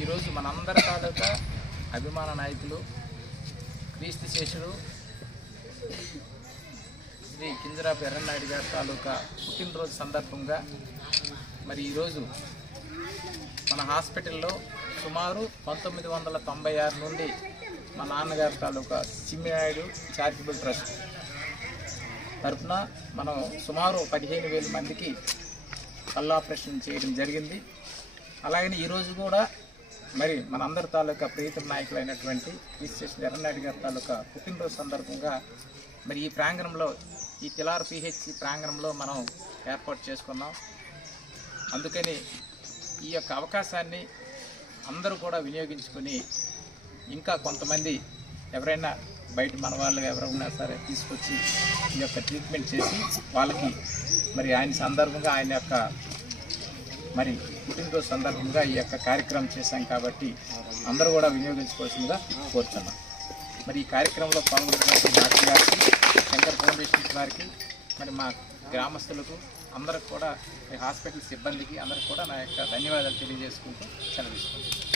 ఈరోజు మనందరి తాలూకా అభిమాన నాయకులు క్రీస్తు శేషుడు శ్రీ కింజరాపు ఎర్రన్నాయుడు గారి తాలూకా పుట్టినరోజు సందర్భంగా మరి ఈరోజు మన హాస్పిటల్లో సుమారు 1996 నుండి మా నాన్నగారి తాలూకా సిమ్మినాయుడు చారిటబుల్ ట్రస్ట్ తరఫున మనం సుమారు 15,000 మందికి కళ్ళు ఆపరేషన్ చేయడం జరిగింది. అలాగని ఈరోజు కూడా మరి మనందరి తాలూకా ప్రీతం నాయకులైనటువంటి క్రీస్తు ఎర్రన్నాయుడు గారి తాలూకా పుట్టినరోజు సందర్భంగా మరి ఈ ప్రాంగణంలో ఈ పిలార్ పిహెచ్సి ప్రాంగణంలో మనం ఏర్పాటు చేసుకున్నాం. అందుకని ఈ యొక్క అవకాశాన్ని అందరూ కూడా వినియోగించుకొని ఇంకా కొంతమంది ఎవరైనా బయట మన వాళ్ళు ఎవరైనా సరే తీసుకొచ్చి ఈ యొక్క ట్రీట్మెంట్ చేసి వాళ్ళకి మరి ఆయన సందర్భంగా ఆయన యొక్క మరి పుట్టినరోజు సందర్భంగా ఈ యొక్క కార్యక్రమం చేశాం కాబట్టి అందరూ కూడా వినియోగించుకోవాల్సిందిగా కోరుతున్నాం. మరి ఈ కార్యక్రమంలో పాల్గొన్నటువంటి డాక్టర్ గారికి, శంకర్ ఫౌండేషన్ వారికి, మరి మా గ్రామస్తులకు అందరికి కూడా హాస్పిటల్ సిబ్బందికి అందరికి కూడా నా యొక్క ధన్యవాదాలు తెలియజేసుకుంటూ సెలవు తీసుకుంటాను.